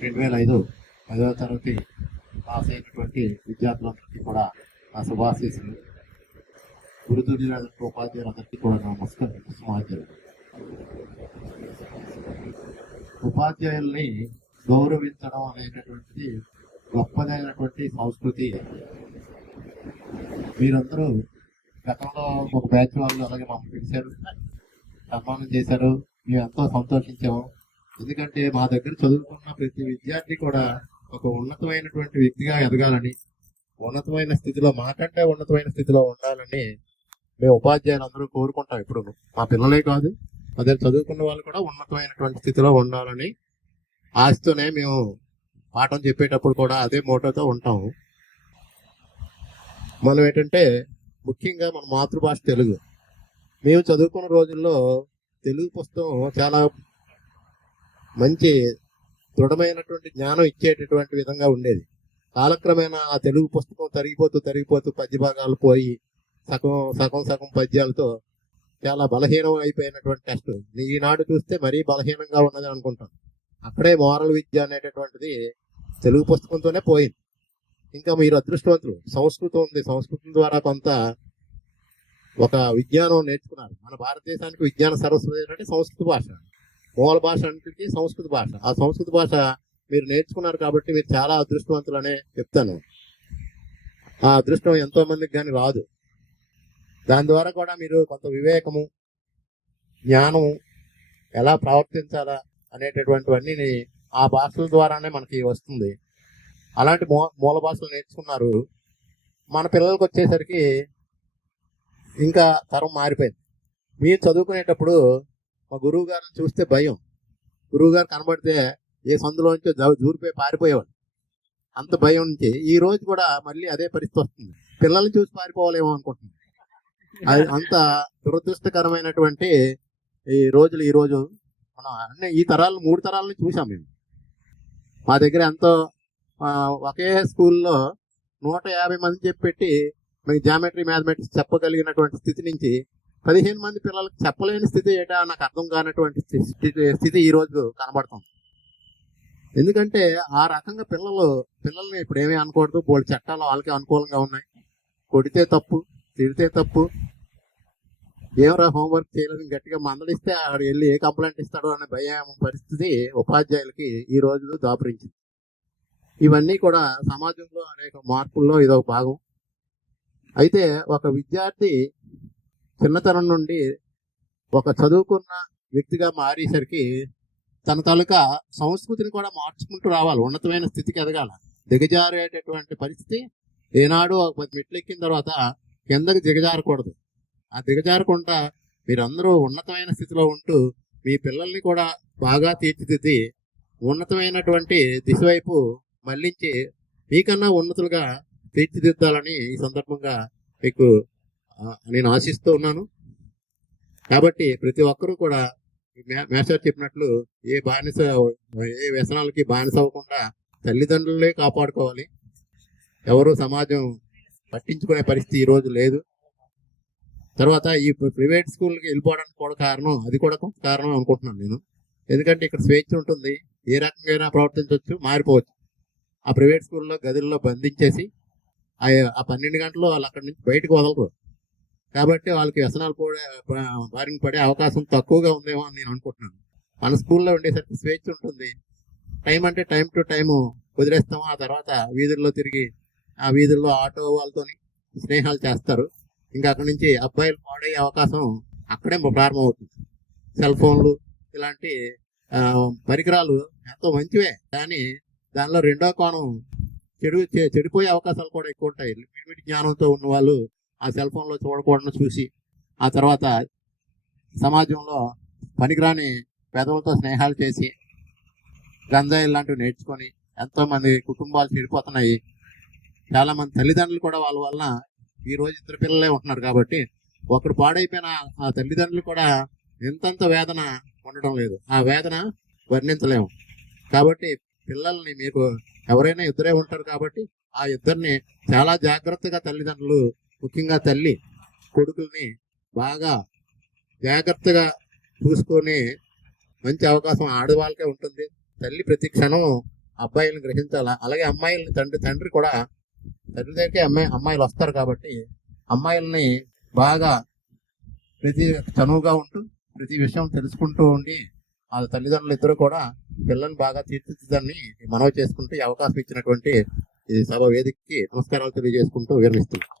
2005 10వ తరగతి పాస్ అయినటువంటి విద్యార్థులందరికీ కూడా నా శుభాశీస్సులు. గురుతుల్యులందరికీ ఉపాధ్యాయులందరికీ కూడా నా నమస్కారం. ఉపాధ్యాయుల్ని గౌరవించడం అనేటటువంటిది గొప్పదైనటువంటి సంస్కృతి. మీరందరూ గతంలో ఒక బ్యాచ్ వాళ్ళు అలాగే మమ్మల్ని పిలిచారు, సన్మానం చేశారు. మేము ఎంతో సంతోషించాము. ఎందుకంటే మా దగ్గర చదువుకున్న ప్రతి విద్యార్థి కూడా ఒక ఉన్నతమైనటువంటి వ్యక్తిగా ఎదగాలని, ఉన్నతమైన స్థితిలో, మాకంటే ఉన్నతమైన స్థితిలో ఉండాలని మేము ఉపాధ్యాయులు అందరూ కోరుకుంటాం. ఇప్పుడు మా పిల్లలే కాదు, మా దగ్గర చదువుకున్న వాళ్ళు కూడా ఉన్నతమైనటువంటి స్థితిలో ఉండాలని ఆశతోనే మేము పాఠం చెప్పేటప్పుడు కూడా అదే మోటోతో ఉంటాము. మనం ఏంటంటే ముఖ్యంగా మన మాతృభాష తెలుగు. మేము చదువుకున్న రోజుల్లో తెలుగు పుస్తకం చాలా మంచి దృఢమైనటువంటి జ్ఞానం ఇచ్చేటటువంటి విధంగా ఉండేది. కాలక్రమేణా ఆ తెలుగు పుస్తకం తరిగిపోతూ పద్య భాగాలు పోయి సగం పద్యాలతో చాలా బలహీనం అయిపోయినటువంటి టెక్స్ట్. ఈనాడు చూస్తే మరీ బలహీనంగా ఉన్నది అనుకుంటాం. అక్కడే మోరల్ విద్య అనేటటువంటిది తెలుగు పుస్తకంతోనే పోయింది. ఇంకా మీరు అదృష్టవంతులు, సంస్కృతం ఉంది. సంస్కృతం ద్వారా కొంత ఒక విజ్ఞానం నేర్చుకున్నారు. మన భారతదేశానికి విజ్ఞాన సరస్వతి ఏంటంటే సంస్కృత భాష. మూల భాష అంటే సంస్కృత భాష. ఆ సంస్కృత భాష మీరు నేర్చుకున్నారు కాబట్టి మీరు చాలా అదృష్టవంతులనే చెప్తాను. ఆ అదృష్టం ఎంతో మందికి కానీ రాదు. దాని ద్వారా కూడా మీరు కొంత వివేకము, జ్ఞానము, ఎలా ప్రవర్తించాలా అనేటటువంటివన్నీ ఆ భాషల ద్వారానే మనకి వస్తుంది. అలాంటి మూల భాషలు నేర్చుకున్నారు. మన పిల్లలకు వచ్చేసరికి ఇంకా తరం మారిపోయింది. మీరు చదువుకునేటప్పుడు మా గురువు గారిని చూస్తే భయం. గురువు గారు కనబడితే ఏ సందులోంచో దూరిపోయి పారిపోయేవాడు. అంత భయం నుంచి ఈ రోజు కూడా మళ్ళీ అదే పరిస్థితి వస్తుంది. పిల్లల్ని చూసి పారిపోవాలేమో అనుకుంటుంది. అది అంత దురదృష్టకరమైనటువంటి ఈ రోజు మనం అన్ని ఈ తరాలు 3 తరాలను చూసాం మేము. మా దగ్గర ఎంతో ఒకే స్కూల్లో 150 మంది చెప్పి మీకు జామెట్రీ, మ్యాథమెటిక్స్ చెప్పగలిగినటువంటి స్థితి నుంచి 15 మంది పిల్లలకు చెప్పలేని స్థితి ఏటా నాకు అర్థం కానటువంటి స్థితి ఈ రోజు కనబడుతుంది. ఎందుకంటే ఆ రకంగా పిల్లల్ని ఇప్పుడు ఏమీ అనకూడదు. బోల్డ్ చట్టాలు వాళ్ళకి అనుకూలంగా ఉన్నాయి. కొడితే తప్పు, తిడితే తప్పు, ఏమరా హోంవర్క్ చేయలేదు గట్టిగా మందలిస్తే ఆడు వెళ్ళి ఏ కంప్లైంట్ ఇస్తాడో అనే భయం పరిస్థితి ఉపాధ్యాయులకి ఈ రోజు దాపురించింది. ఇవన్నీ కూడా సమాజంలో అనేక మార్పుల్లో ఇదొక భాగం. అయితే ఒక విద్యార్థి చిన్నతనం నుండి ఒక చదువుకున్న వ్యక్తిగా మారేసరికి తన తాలూకా సంస్కృతిని కూడా మార్చుకుంటూ రావాలి. ఉన్నతమైన స్థితికి ఎదగాల. దిగజారేటటువంటి పరిస్థితి ఏనాడు ఒక 10 మెట్లు ఎక్కిన తర్వాత కిందకి దిగజారకూడదు. ఆ దిగజారకుండా మీరందరూ ఉన్నతమైన స్థితిలో ఉంటూ మీ పిల్లల్ని కూడా బాగా తీర్చిదిద్ది ఉన్నతమైనటువంటి దిశ వైపు మళ్లించి మీకన్నా ఉన్నతులుగా తీర్చిదిద్దాలని ఈ సందర్భంగా మీకు నేను ఆశిస్తూ ఉన్నాను. కాబట్టి ప్రతి ఒక్కరూ కూడా మేస్టర్ చెప్పినట్లు ఏ వ్యసనాలకి బానిస అవ్వకుండా తల్లిదండ్రులే కాపాడుకోవాలి. ఎవరు సమాజం పట్టించుకునే పరిస్థితి ఈ రోజు లేదు. తర్వాత ఈ ప్రైవేట్ స్కూల్కి వెళ్ళిపోవడానికి కూడా అది కూడా కొంత కారణం అనుకుంటున్నాను నేను. ఎందుకంటే ఇక్కడ స్వేచ్ఛ ఉంటుంది, ఏ రకంగా ప్రవర్తించవచ్చు, మారిపోవచ్చు. ఆ ప్రైవేట్ స్కూల్లో గదుల్లో బంధించేసి ఆ 12 గంటలు వాళ్ళు అక్కడి నుంచి బయటకు వదలరు. కాబట్టి వాళ్ళకి వ్యసనాలు బారిన పడే అవకాశం తక్కువగా ఉందేమో అని నేను అనుకుంటున్నాను. మన స్కూల్లో ఉండేసరికి స్వేచ్ఛ ఉంటుంది. టైం అంటే టైం టు టైము వదిలేస్తాము. ఆ తర్వాత వీధుల్లో తిరిగి ఆ వీధుల్లో ఆటో వాళ్ళతోని స్నేహాలు చేస్తారు. ఇంకా అక్కడి నుంచి అబ్బాయిలు పాడయ్యే అవకాశం అక్కడే ప్రారంభమవుతుంది. సెల్ ఫోన్లు ఇలాంటి పరికరాలు ఎంతో మంచివే, కానీ దానిలో రెండో కోణం చెడిపోయే అవకాశాలు కూడా ఎక్కువ ఉంటాయి. లిమిట్ జ్ఞానంతో ఉన్న వాళ్ళు ఆ సెల్ ఫోన్లో చూడకూడదు చూసి ఆ తర్వాత సమాజంలో పనికిరాని పెదవులతో స్నేహాలు చేసి గంజాయిలు లాంటివి నేర్చుకొని ఎంతోమంది కుటుంబాలు చెడిపోతున్నాయి. చాలామంది తల్లిదండ్రులు కూడా వాళ్ళ వలన ఈ రోజు 2 పిల్లలే ఉంటున్నారు. కాబట్టి ఒకరు పాడైపోయిన ఆ తల్లిదండ్రులు కూడా ఎంతంత వేదన ఉండడం లేదు. ఆ వేదన వర్ణించలేము. కాబట్టి పిల్లల్ని మీకు ఎవరైనా 2 ఉంటారు కాబట్టి ఆ 2 చాలా జాగ్రత్తగా తల్లిదండ్రులు, ముఖ్యంగా తల్లి కొడుకుల్ని బాగా జాగ్రత్తగా చూసుకొని మంచి అవకాశం ఆడవాళ్ళకే ఉంటుంది. తల్లి ప్రతి క్షణం అబ్బాయిలను గ్రహించాలా, అలాగే అమ్మాయిలని తండ్రి కూడా తండ్రి దగ్గరికి అమ్మాయిలు వస్తారు కాబట్టి అమ్మాయిల్ని బాగా ప్రతి చనువుగా ఉంటూ ప్రతి విషయం తెలుసుకుంటూ ఉండి ఆ తల్లిదండ్రులు ఇద్దరు కూడా పిల్లల్ని బాగా తీర్చిదిద్దాన్ని మనవి చేసుకుంటూ ఈ అవకాశం ఇచ్చినటువంటి ఈ సభ వేదికకి నమస్కారాలు తెలియజేసుకుంటూ విరమిస్తున్నాను.